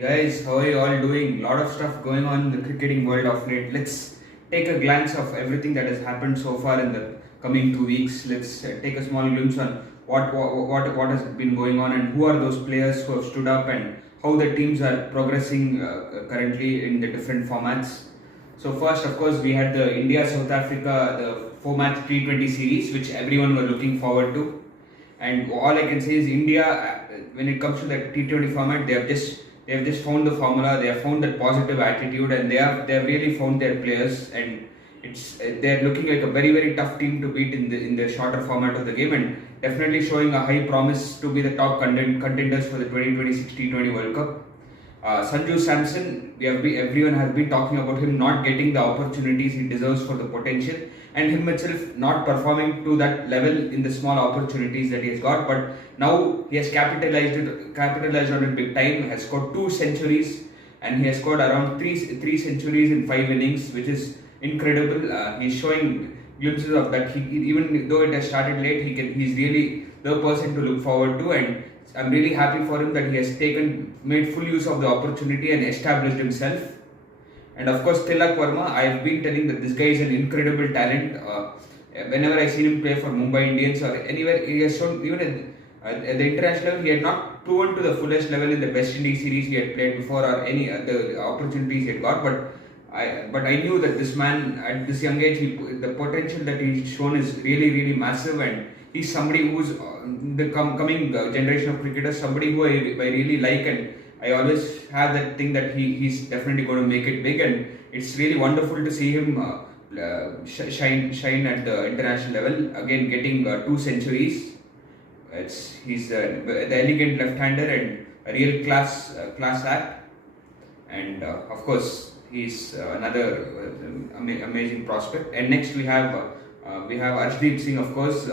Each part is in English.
Guys, how are you all doing? Lot of stuff going on in the cricketing world of late. Let's take a glance of everything that has happened so far in the coming 2 weeks. Let's take a small glimpse on what has been going on and who are those players who have stood up and how the teams are progressing currently in the different formats. So first, of course, we had the India South Africa the 4-match T20 series, which everyone were looking forward to. And all I can say is India, when it comes to the T20 format, they have just found the formula. They have found that positive attitude, and they have really found their players. And they're looking like a very tough team to beat in the shorter format of the game, and definitely showing a high promise to be the top contenders for the 2026 T20 World Cup. Sanju Samson, everyone has been talking about him not getting the opportunities he deserves for the potential, and him itself not performing to that level in the small opportunities that he has got. But now he has capitalized on it big time. Has scored 2 centuries, and he has scored around three centuries in 5 innings, which is incredible. He's showing glimpses of that. Even though it has started late, he's really the person to look forward to, and I'm really happy for him that he has made full use of the opportunity and established himself. And of course, Tilak Verma, I've been telling that this guy is an incredible talent. Whenever I see him play for Mumbai Indians or anywhere, he has shown, even at the international level, he had not proven to the fullest level in the West Indies series he had played before or any other opportunities he had got. But I knew that this man at this young age, the potential that he's shown is really massive, and he's somebody who's the coming generation of cricketers, somebody who I really like, and I always have that thing that he's definitely going to make it big, and it's really wonderful to see him shine at the international level. Again, getting 2 centuries. He's the elegant left-hander and a real class act, and of course he's another amazing prospect. And next we have Arshdeep Singh, of course.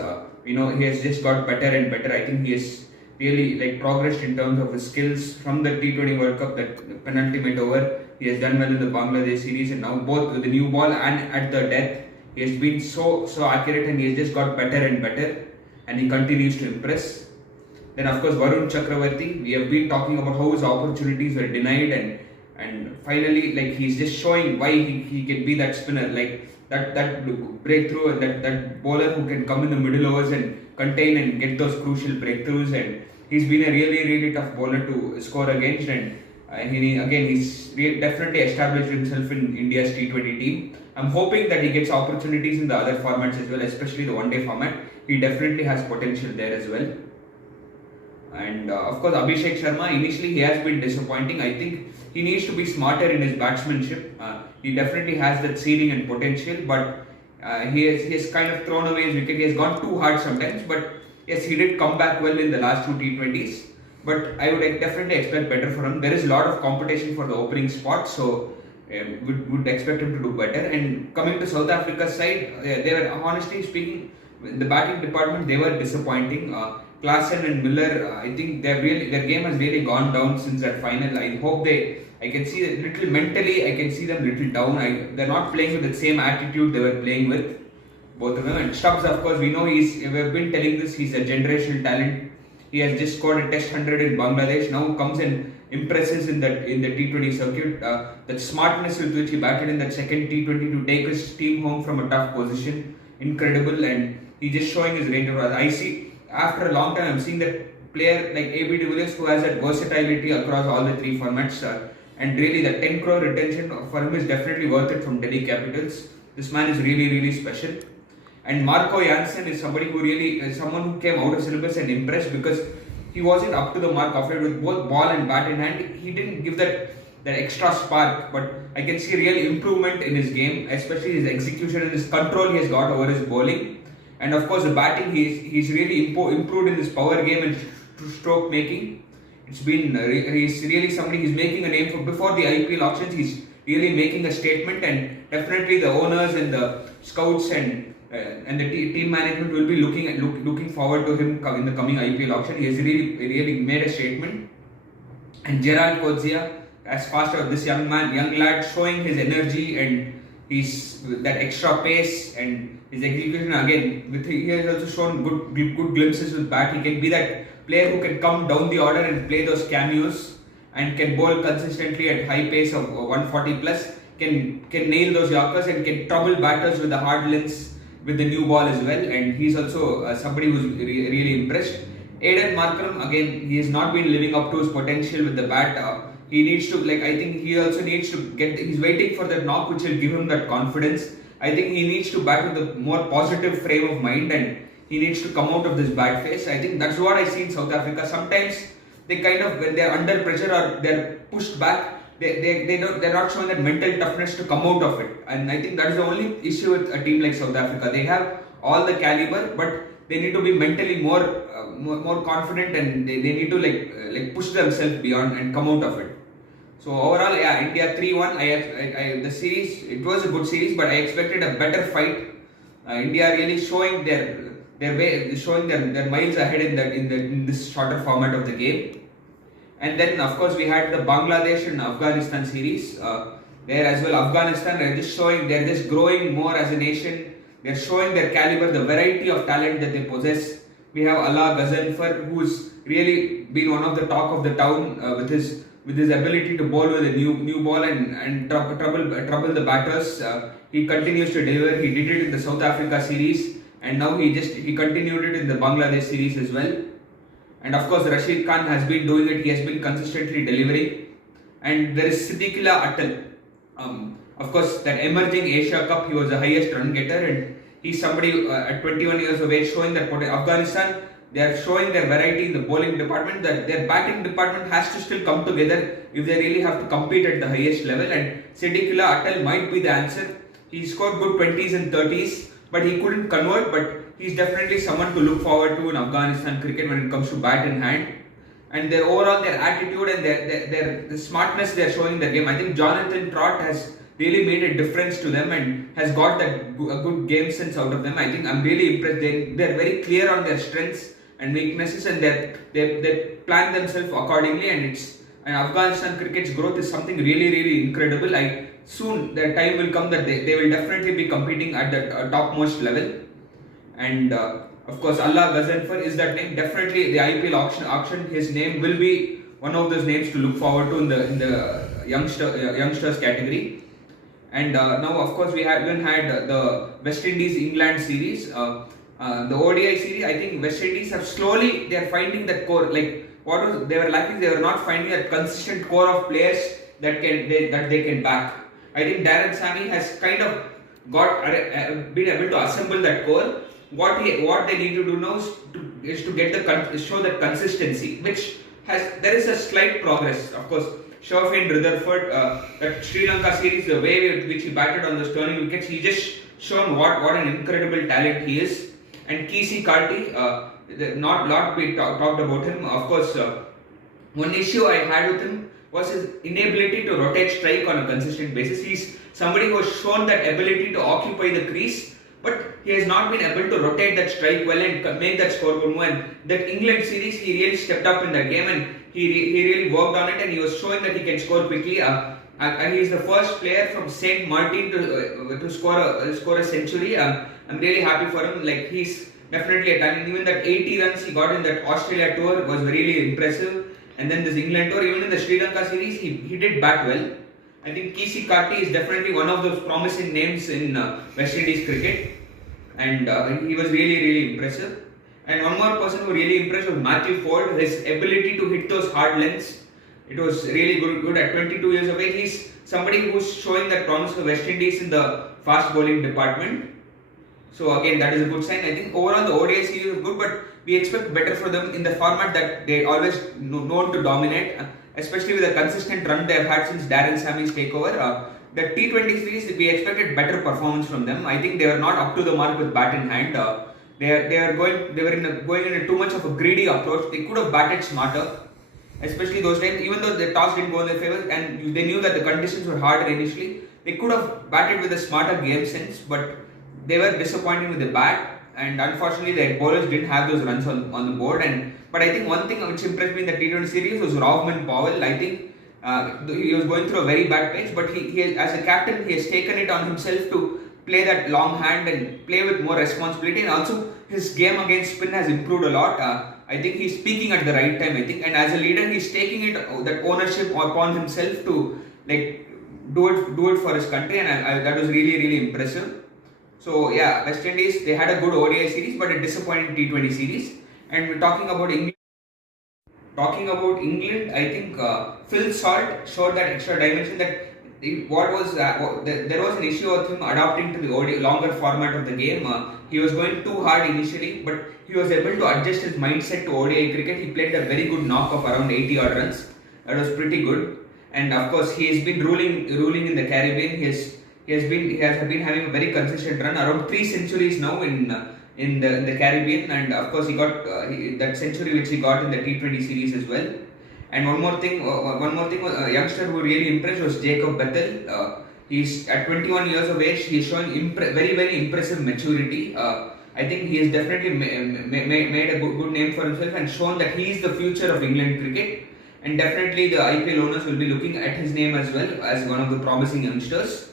He has just got better and better. I think he has really progressed in terms of his skills from the T20 World Cup, that penultimate over. He has done well in the Bangladesh series, and now both with the new ball and at the death, he has been so accurate, and he has just got better and better, and he continues to impress. Then of course Varun Chakravarti, we have been talking about how his opportunities were denied, and finally he's just showing why he can be that spinner, that breakthrough, and that bowler who can come in the middle overs and contain and get those crucial breakthroughs. And he's been a really tough bowler to score against, and he's definitely established himself in India's T20 team. I'm hoping that he gets opportunities in the other formats as well, especially the one-day format. He definitely has potential there as well. And of course, Abhishek Sharma, initially he has been disappointing. I think he needs to be smarter in his batsmanship. He definitely has that ceiling and potential, but he has kind of thrown away his wicket. He has gone too hard sometimes, but yes, he did come back well in the last 2 T20s. But I would definitely expect better for him. There is a lot of competition for the opening spot, so would expect him to do better. And coming to South Africa's side, they were, honestly speaking, the batting department, they were disappointing. Klaasen and Miller, I think their game has really gone down since that final. I can see that little mentally, I can see them little down. They're not playing with the same attitude they were playing with, both of them. And Stubbs, of course, we know we've been telling this, he's a generational talent. He has just scored a test 100 in Bangladesh, now comes and impresses in the T20 circuit. That smartness with which he batted in that second T20 to take his team home from a tough position, incredible. And he's just showing his range of. I see, after a long time, I'm seeing that player like AB de Villiers, who has that versatility across all the three formats, and really the 10 crore retention for him is definitely worth it from Delhi Capitals. This man is really special. And Marco Jansen is someone who came out of syllabus and impressed, because he wasn't up to the mark after with both ball and bat in hand. He didn't give that extra spark, but I can see real improvement in his game, especially his execution and his control he has got over his bowling. And of course the batting, he's really improved in his power game and stroke making. He's really somebody, he's making a name for before the IPL auctions. He's really making a statement, and definitely the owners and the scouts and the team management will be looking forward to him in the coming IPL auction. He has really made a statement. And Gerald Coetzee, as fast as this young lad, showing his energy and that extra pace and his execution. Again, he has also shown good glimpses with bat. He can be that player who can come down the order and play those cameos. and can bowl consistently at high pace of 140 plus, can nail those Yorkers and can trouble batters with the hard lengths with the new ball as well. And he's also somebody who's really impressed. Aiden Markram, again, he has not been living up to his potential with the bat. He needs to, I think he also needs to he's waiting for that knock which will give him that confidence. I think he needs to bat with a more positive frame of mind, and he needs to come out of this bad phase. I think that's what I see in South Africa. Sometimes they kind of, when they're under pressure or they're pushed back, they're not showing that mental toughness to come out of it. And I think that's the only issue with a team like South Africa. They have all the caliber, but they need to be mentally more confident, and they need to push themselves beyond and come out of it. So overall, yeah, India 3-1. The series, it was a good series, but I expected a better fight. India really showing their way, showing their miles ahead in this shorter format of the game. And then of course we had the Bangladesh and Afghanistan series. There as well, Afghanistan, they're just growing more as a nation. They're showing their caliber, the variety of talent that they possess. We have Allah Ghazanfar, who's really been one of the talk of the town with his ability to bowl with a new ball and trouble the batters. He continues to deliver. He did it in the South Africa series, and now he continued it in the Bangladesh series as well. And of course, Rashid Khan has been doing it. He has been consistently delivering. And there is Siddiqullah Atal. Of course, that emerging Asia Cup, he was the highest run getter, and he's somebody at 21 years of age showing that Afghanistan, they are showing their variety in the bowling department, that their batting department has to still come together if they really have to compete at the highest level. And Siddiqullah Atal might be the answer. He scored good 20s and 30s, but he couldn't convert. But he's definitely someone to look forward to in Afghanistan cricket when it comes to bat in hand. And their attitude and their smartness they are showing in their game. I think Jonathan Trott has really made a difference to them and has got a good game sense out of them. I think I'm really impressed. They're very clear on their strengths and weaknesses, and they plan themselves accordingly. And Afghanistan cricket's growth is something really incredible. Soon the time will come that they will definitely be competing at the topmost level. And of course, Allah Ghazanfar is that name. Definitely the IPL auction, his name will be one of those names to look forward to in the youngsters category. And now, of course, we even had the West Indies England series, the ODI series. I think West Indies have slowly, they are finding that core. Like what they were lacking, they were not finding a consistent core of players that they can back. I think Darren Sammy has kind of been able to assemble that core. What they need to do now is to get show that consistency, which there is a slight progress. Of course, Shafin Rutherford, that Sri Lanka series, the way with which he batted on those turning wickets, he just shown what an incredible talent he is. And Kessie Carty, not lot we talked about him. Of course, one issue I had with him was his inability to rotate strike on a consistent basis. He's somebody who has shown that ability to occupy the crease, but he has not been able to rotate that strike well and make that scoreboard move. And that England series, he really stepped up in that game, and he really worked on it, and he was showing that he can score quickly. And he is the first player from Saint Martin to score a century. I'm really happy for him. Like, he's definitely a talent. Even that 80 runs he got in that Australia tour was really impressive. And then this England tour, even in the Sri Lanka series, he did bat well. I think Kessie Carty is definitely one of those promising names in West Indies cricket, and he was really impressive. And one more person who really impressed was Matthew Ford. His ability to hit those hard lengths, it was really good at 22 years of age. He's somebody who's showing that promise for West Indies in the fast bowling department. So again, that is a good sign. I think overall the ODI series is good, but we expect better for them in the format that they always known to dominate, especially with the consistent run they have had since Darren Sammy's takeover. The T20 series, we expected better performance from them. I think they were not up to the mark with bat in hand. They were going in too much of a greedy approach. They could have batted smarter, especially those times. Even though the toss didn't go in their favor, and they knew that the conditions were harder initially, they could have batted with a smarter game sense. But they were disappointing with the bat, and unfortunately, their bowlers didn't have those runs on the board. But I think one thing which impressed me in the T20 series was Rovman Powell. I think he was going through a very bad patch, but he as a captain, he has taken it on himself to play that long hand and play with more responsibility. And also, his game against spin has improved a lot. I think he's speaking at the right time. I think, and as a leader, he's taking it that ownership upon himself to like do it for his country, and that was really impressive. So yeah, West Indies, they had a good ODI series, but a disappointing T20 series. And we're talking about England. I think Phil Salt showed that extra dimension that there was an issue with him adapting to the longer format of the game. He was going too hard initially, but he was able to adjust his mindset to ODI cricket. He played a very good knock of around 80 odd runs. That was pretty good. And of course, he has been ruling in the Caribbean. He has been having a very consistent run, around 3 centuries now in the Caribbean, and of course he got that century which he got in the T20 series as well. And one more thing, a youngster who really impressed was Jacob Bethel. He's at 21 years of age. He's showing very impressive maturity. I think he has definitely made a good name for himself and shown that he is the future of England cricket. And definitely the IPL owners will be looking at his name as well as one of the promising youngsters.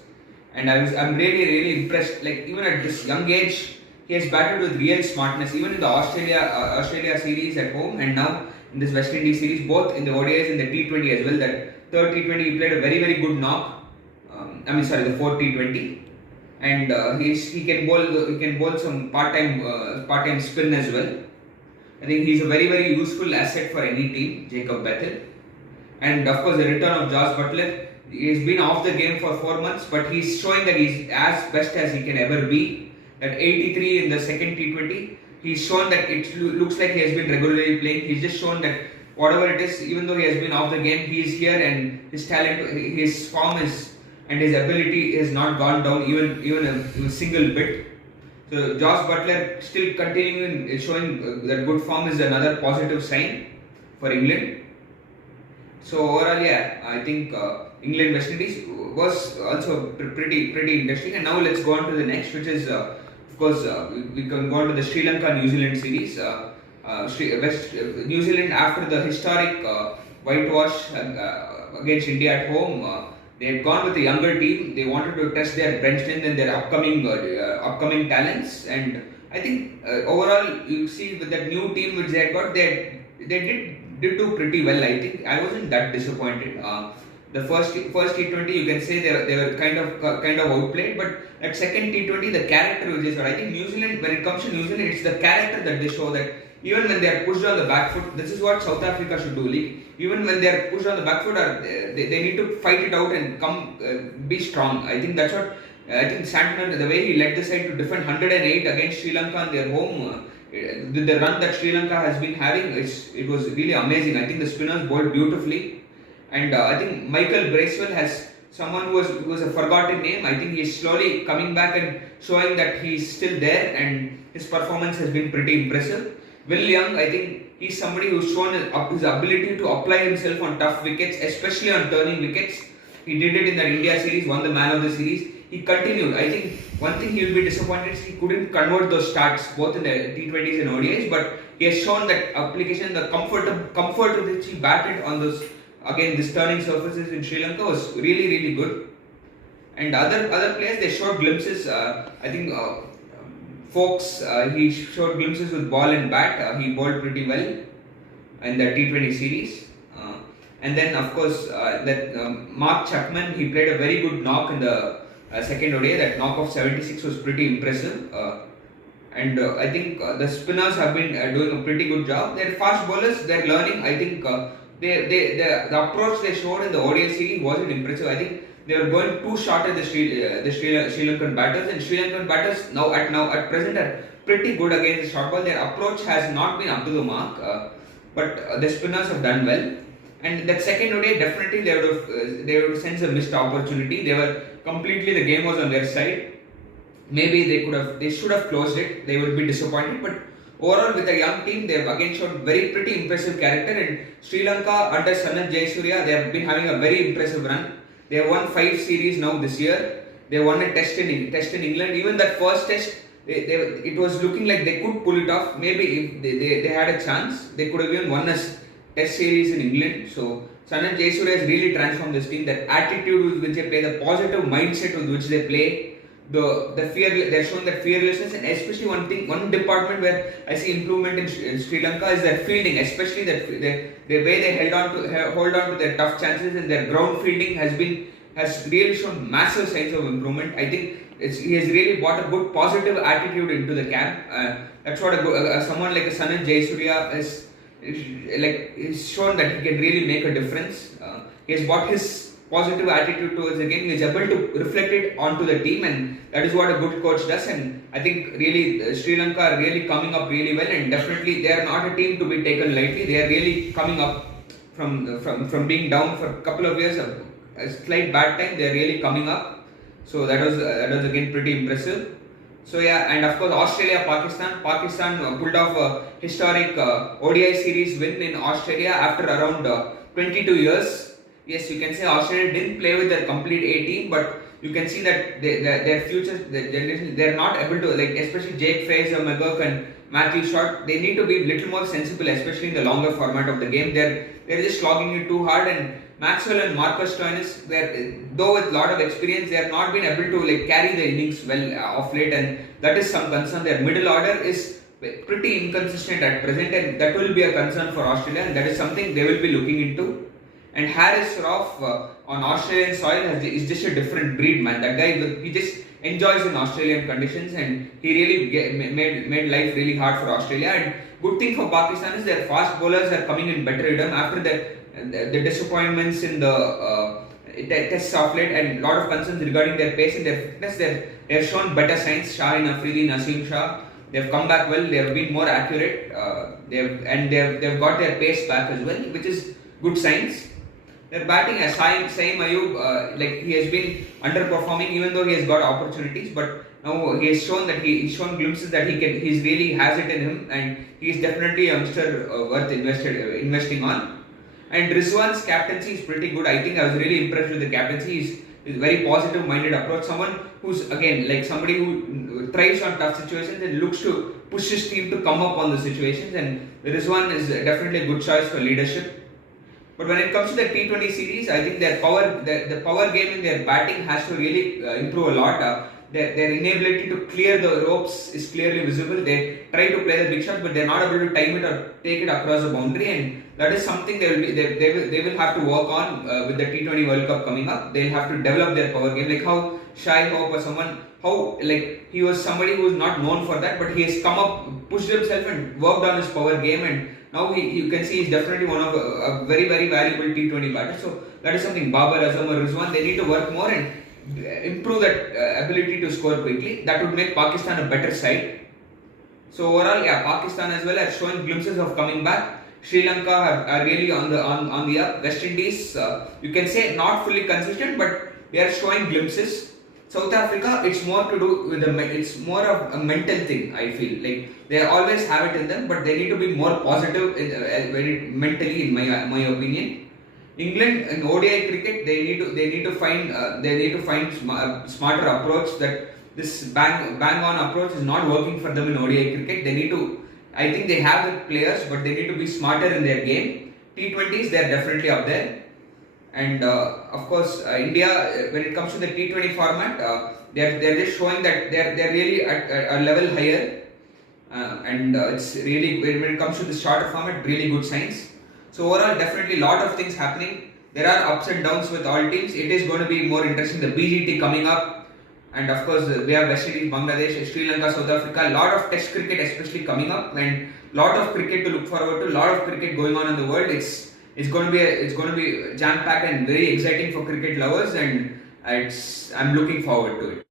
And I'm really impressed. Like, even at this young age, he has batted with real smartness. Even in the Australia series at home, and now in this West Indies series, both in the ODIs and the T20 as well. That third T20 he played a very good knock. The fourth T20, and he can bowl some part-time spin as well. I think he's a very useful asset for any team, Jacob Bethel. And of course, the return of Josh Butler. He's been off the game for 4 months, but he's showing that he's as best as he can ever be. At 83 in the second T20, he's shown that it looks like he has been regularly playing. He's just shown that whatever it is, even though he has been off the game, he is here, and his talent, his form and his ability has not gone down even a single bit. So Josh Butler still continuing showing that good form is another positive sign for England. So overall, yeah, I think England West Indies was also pretty interesting. And now let's go on to the next, which is of course we can go on to the Sri Lanka New Zealand series. New Zealand, after the historic whitewash against India at home, they had gone with a younger team. They wanted to test their bench strength and their upcoming talents. And I think overall, you see with that new team which they had got, they did do pretty well. I think I wasn't that disappointed. The first T20, you can say they were kind of outplayed, but at second T20, the character which is, I think New Zealand, when it comes to New Zealand, it's the character that they show, that even when they are pushed on the back foot, this is what South Africa should do. Like, even when they are pushed on the back foot, they need to fight it out and be strong. I think that's what Santana, the way he led the side to defend 108 against Sri Lanka on their home. The run that Sri Lanka has been having, it was really amazing. I think the spinners bowled beautifully. And I think Michael Bracewell has someone who was a forgotten name. I think he's slowly coming back and showing that he's still there, and his performance has been pretty impressive. Will Young, I think he's somebody who's shown his ability to apply himself on tough wickets, especially on turning wickets. He did it in the India series, won the man of the series. He continued. I think one thing he will be disappointed is he couldn't convert those starts both in the T20s and ODIs, but he has shown that application, the comfort with which he batted on those, again, this turning surfaces in Sri Lanka was really good. And other players, they showed glimpses. I think Foakes, he showed glimpses with ball and bat. He bowled pretty well in the T20 series. And then of course Mark Chapman, he played a very good knock in the second ODI. That knock of 76 was pretty impressive. And I think the spinners have been doing a pretty good job. They're fast bowlers, they're learning. I think the approach they showed in the ODI series wasn't impressive. I think they were going too short at the Sri Lankan batters, and Sri Lankan batters now at present are pretty good against the short ball. Their approach has not been up to the mark, but the spinners have done well. And that second ODI, definitely they would have sensed a missed opportunity. They were completely, the game was on their side. Maybe they should have closed it. They would be disappointed, but overall, with a young team, they have again shown pretty impressive character. And Sri Lanka under Sanath Jayasuriya, they have been having a very impressive run. They have won 5 series now this year. They won a test in England. Even that first test, it was looking like they could pull it off. Maybe if they had a chance, they could have even won a test series in England. So Sanath Jayasuriya has really transformed this team. That attitude with which they play, the positive mindset with which they play, the fear, they're showing that fearlessness, and especially one department where I see improvement in Sri Lanka is their fielding, especially that the way they hold on to their tough chances, and their ground fielding has really shown massive signs of improvement. I think he has really brought a good positive attitude into the camp. That's what someone like a Sanand Jayasuriya is shown that he can really make a difference. He has brought his positive attitude towards the game. He is able to reflect it onto the team, and that is what a good coach does. And I think really Sri Lanka are really coming up really well, and definitely they are not a team to be taken lightly. They are really coming up from being down for a couple of years, a slight bad time. They are really coming up. So that was again pretty impressive. So yeah, and of course Australia, Pakistan pulled off a historic ODI series win in Australia after around 22 years. Yes, you can say Australia didn't play with their complete A team, but you can see that their future, their generation, they're not able to, like, especially Jake Fraser, McGurk and Matthew Short, they need to be a little more sensible, especially in the longer format of the game. They're just slogging it too hard, and Maxwell and Marcus Stoinis, though with a lot of experience, they have not been able to carry the innings well of late, and that is some concern. Their middle order is pretty inconsistent at present, and that will be a concern for Australia, and that is something they will be looking into. And Haris Rauf on Australian soil is just a different breed, man. That guy, he just enjoys in Australian conditions, and he really made life really hard for Australia. And good thing for Pakistan is their fast bowlers are coming in better rhythm after the disappointments in the tests of late, and a lot of concerns regarding their pace and their fitness. They have shown better signs. Shaheen Afridi, Naseem Shah, they have come back well. They have been more accurate. They've got their pace back as well, which is good signs. Their batting, as Saeem Ayub, he has been underperforming, even though he has got opportunities. But now he has shown that he's shown glimpses that he's really has it in him, and he is definitely a youngster worth investing on. And Rizwan's captaincy is pretty good. I think I was really impressed with the captaincy. He's very positive minded approach. Someone who's again somebody who thrives on tough situations and looks to push his team to come up on the situations. And Rizwan is definitely a good choice for leadership. But when it comes to the T20 series, I think their the power game in their batting has to really improve a lot. Their inability to clear the ropes is clearly visible. They try to play the big shots, but they're not able to time it or take it across the boundary, and that is something they will have to work on with the T20 World Cup coming up. They'll have to develop their power game, like how Shai Hope or he was somebody who was not known for that, but he has come up, pushed himself and worked on his power game, and now you can see he's definitely one of a very, very valuable T20 batter. So that is something Babar Azam or Rizwan, they need to work more and improve that ability to score quickly. That would make Pakistan a better side. So overall, yeah, Pakistan as well are showing glimpses of coming back. Sri Lanka are really on the up. West Indies, you can say not fully consistent, but they are showing glimpses. South Africa, it's more to do with it's more of a mental thing. I feel like they always have it in them, but they need to be more positive mentally, in my opinion. England in ODI cricket, they need to find smarter approach. That this bang on approach is not working for them in ODI cricket. They need to. I think they have the players, but they need to be smarter in their game. T20s, they are definitely up there. And of course, India, when it comes to the T20 format, they're just showing that they're really at a level higher, and it's really, when it comes to the shorter format, really good signs. So overall, definitely a lot of things happening. There are ups and downs with all teams. It is going to be more interesting. The BGT coming up, and of course we have West Indies, Bangladesh, Sri Lanka, South Africa. A lot of Test cricket, especially coming up, and lot of cricket to look forward to. A lot of cricket going on in the world. It's going to be jam packed and very exciting for cricket lovers, and I'm looking forward to it.